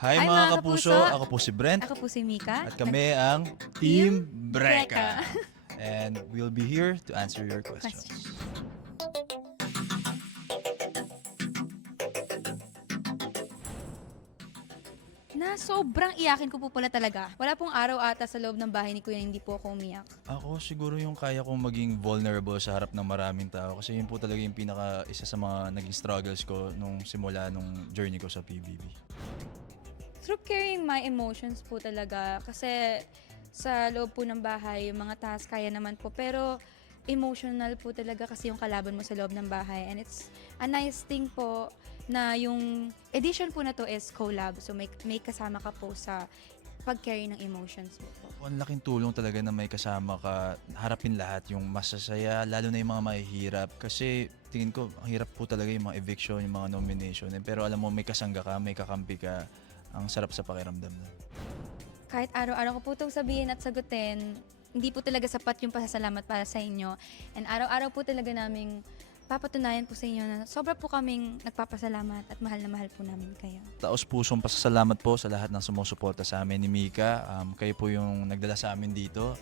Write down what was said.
Hi Hi mga mga kapuso, kapuso! ako po si Brent Ako po si Mika. at kami ang Team Breka. And we'll be here to answer your questions. Na sobrang iyakin ko po pala talaga. Wala pong araw ata sa loob ng bahay ni Kuya hindi po ako umiyak. Ako siguro yung kaya kong maging vulnerable sa harap ng maraming tao kasi yun po talaga yung isa sa mga naging struggles ko nung simula nung journey ko sa PBB. Through carrying my emotions po talaga. Kasi sa loob po ng bahay, yung mga task kaya naman po. Pero emotional po talaga kasi yung kalaban mo sa loob ng bahay. And it's a nice thing po na yung edition po na to is collab. So may kasama ka po sa pag-carry ng emotions mo po. Ang laking tulong talaga na may kasama ka, harapin lahat yung masasaya, lalo na yung mga mahihirap. Kasi tingin ko, ang hirap po talaga yung mga eviction, yung mga nomination. Pero alam mo, may kasangga ka, may kakampi ka, ang sarap sa pakiramdam na. Kahit araw-araw ko po itong sabihin at sagutin, hindi po talaga sapat yung pasasalamat para sa inyo. And araw-araw po talaga naming papatunayan po sa inyo na sobra po kaming nagpapasalamat at mahal na mahal po namin kayo. Taos pusong pasasalamat po sa lahat ng sumusuporta sa amin ni Mika. Kayo po yung nagdala sa amin dito.